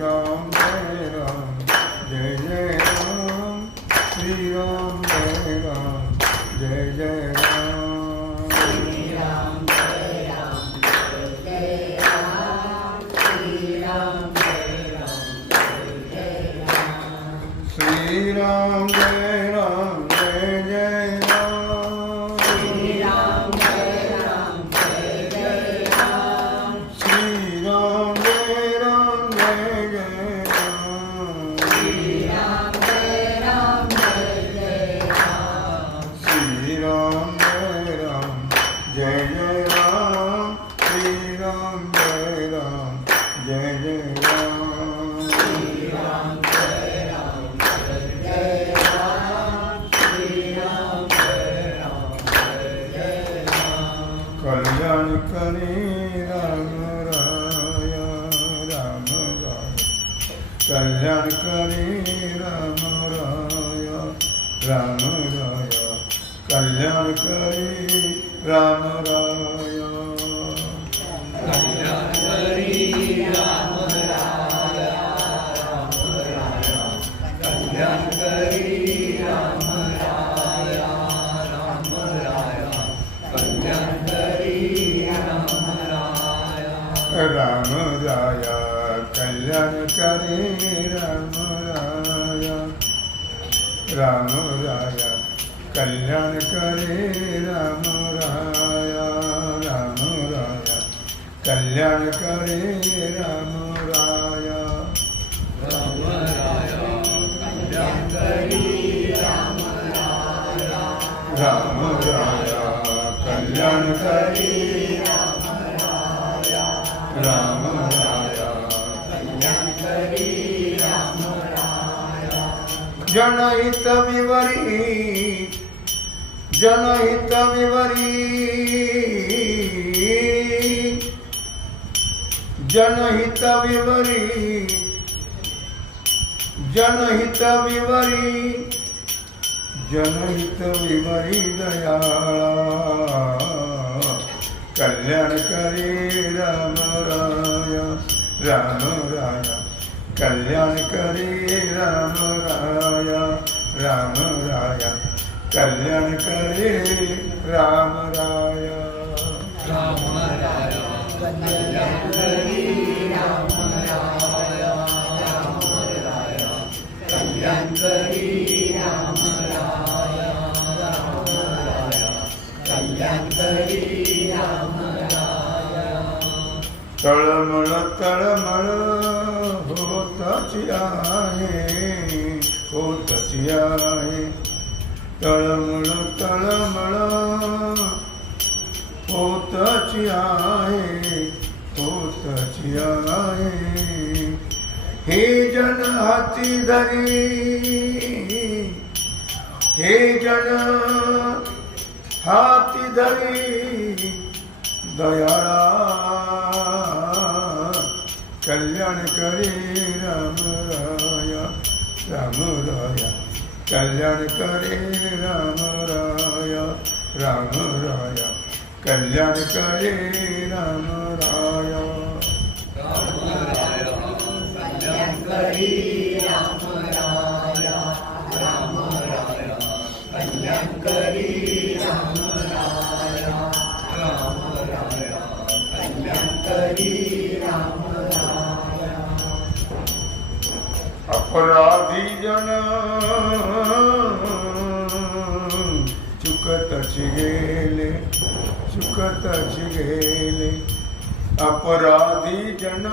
Ram, Jai Ram, Jai Ram, Ram. हरे राम राय राम राय कल्याणकारी राम राय कल्याणकारी राम राय राम राय कल्याणकारी राम राय राम राय कल्याणकारी राम राय राम राय कल्याणकारी राम രാമരായ കല്യാണക്കാരേ രാമരായ രാമരായ കല്യാണക്കാരേ രാമരായ രാമരായ രാമരായ കല്യാണക്കാരേ രാമരായ രാമ जनहित विवरी जनहित विवरी जनहित विवरी जनहित विवरी जनहित विवरी दयाळा कल्याण करे राम राय राम राय कल्याण करे राम राय राम राय कल्याण करे राम राय कचिया है कौन कचिया है तड़मड़ तड़मड़ होत चिया है होत चिया है हे जन हाथी धरी हे जन हाथी धरी दयाड़ा कल्याण करे राम राय राम राय कल्याण करे राम राय राम राय कल्याण करे राम राय અપરાધી જન ચુકત ગેલે ચુકત ગેલે અપરાધી જન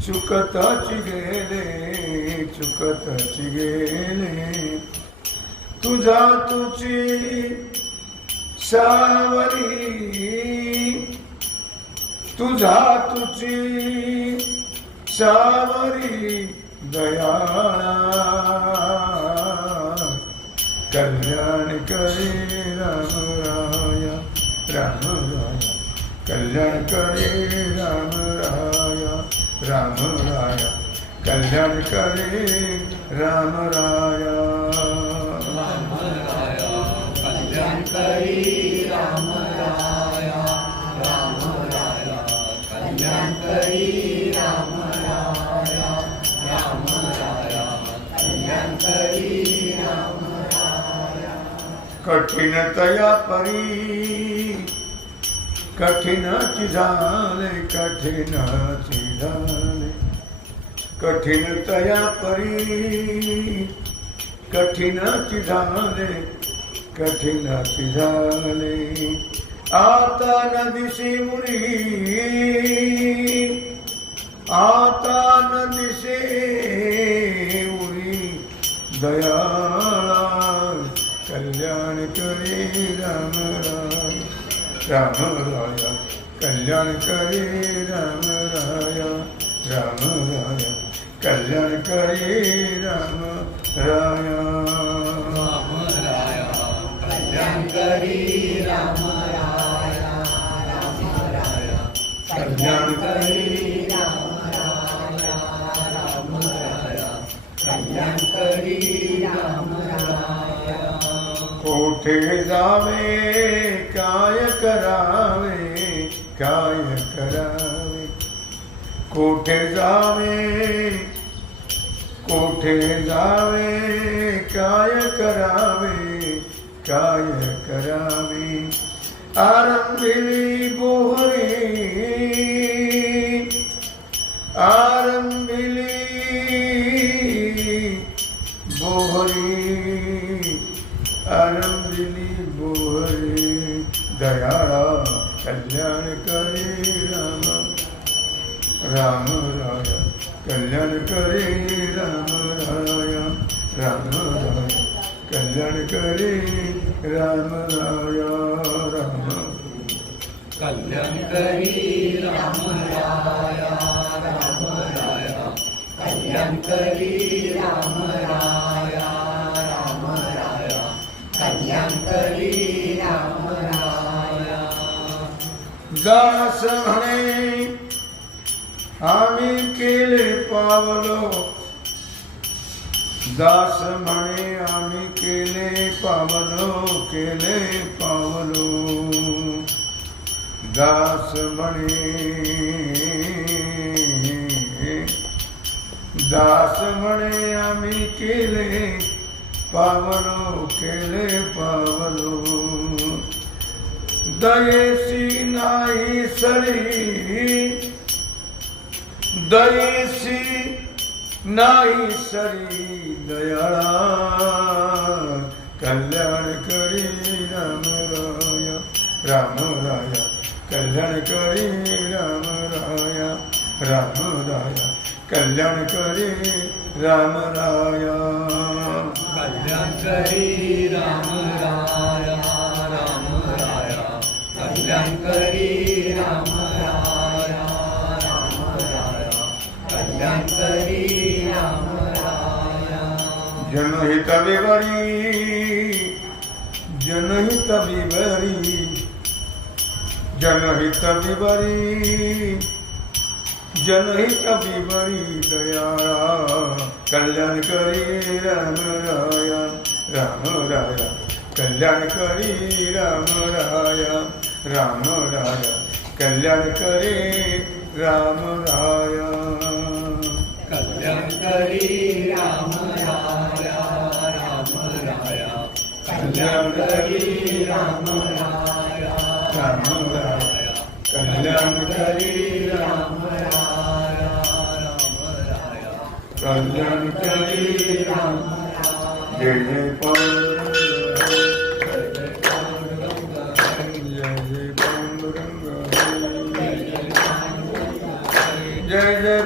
ચુકત ગેલે चुकत गेले तुझा तुझी सावरी तुझा तुझी સાવરી દયાળા કલ્યાણ કરે રામ રાયા રામ રાયા કલ્યાણ કરે રામ રાયા રામ રાયા કલ્યાણ કરે રામ રાયા રામ રાયા કલ્યાણ કરી રામ રાયા રામ રાયા કલ્યાણ કરી રામ कठिनतया परी, कठिन चिधाने कठिन चिधाने कठिनतया परी, कठिन चिधाने कठिन चिधाने आता न दिशि मुरी आता न दिसे उरी दयाळा कल्याण करे राम राय। राम राया, कल्याण करे राम राया। राम राया, कल्याण करे राम राया। राम राया, कल्याण करी राम राया। राम राया, कल्याण करी ਉਠੇ ਜਾਵੇ ਕਾਇ ਕਰਾਵੇ ਕਾਇ ਕਰਾਵੇ ਕੋਠੇ ਜਾਵੇ ਕੋਠੇ ਜਾਵੇ ਕਾਇ ਕਰਾਵੇ ਕਾਇ ਕਰਾਵੇ ਆਰੰਭਿਲੀ ਬੋਹਰੀ ਆਰੰਭਿਲੀ നന്ദിനി ഭോളി ദയാള കല്യാണക്കരേ രാമ രാമ രായ കല്യാണക്കരേ രാമ രായ രാമ രായ കല്യാണക്കരേ രാമ രായ രാമ കല്യാണക്കരേ രാമ രായ രാമ രായ കല്യാണക്കരേ രാമ രായ രാമ രായ. ਅੰਤਰੀ ਰਾਮ ਰਾਇਆ ਦਾਸ ਹਣੇ ਆਮੀ ਕੇਲੇ ਪਾਵਲੋ ਮਣੇ ਆਮੀ ਕੇਲੇ ਪਾਵਲੋ ਮਣੇ ਦਾਸ ਮਣੇ ਆਮੀ ਕੇਲੇ दयेसी नाही सरी दयेसी नाही सरी दयाळा। कल्याण करी राम राया। राम राया। कल्याण करी राम राया। राम राया। कल्याण करी राम राया। कल्याण करी राम राया। कल्याण करी राम राया राम राया कल्याण करी राम राया जनहित विवरी जनहित विवरी जनहित विवरी जनहित विवरी दयाळा कल्याण करी राम राया राम राया कल्याण करी राम राया രാമ രായ കല്യാണക്കരേ രാമ രായ. കല്യാണക്കരേ രാമ രായ രാമ രായ. കല്യാണക്കരേ രാമ രായ രാമ രായ. കല്യാണക്കരേ രാമ രായ രാമ രായ. കല്യാണക്കരേ രാമ ജയ പാർവതി जय जय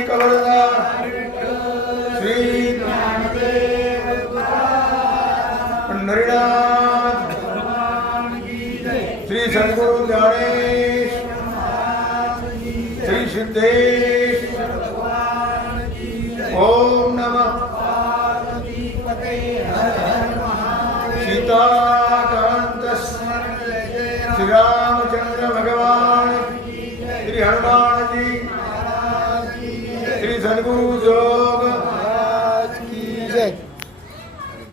ગુરુ ગણેશ શ્રી સિદ્ધેશ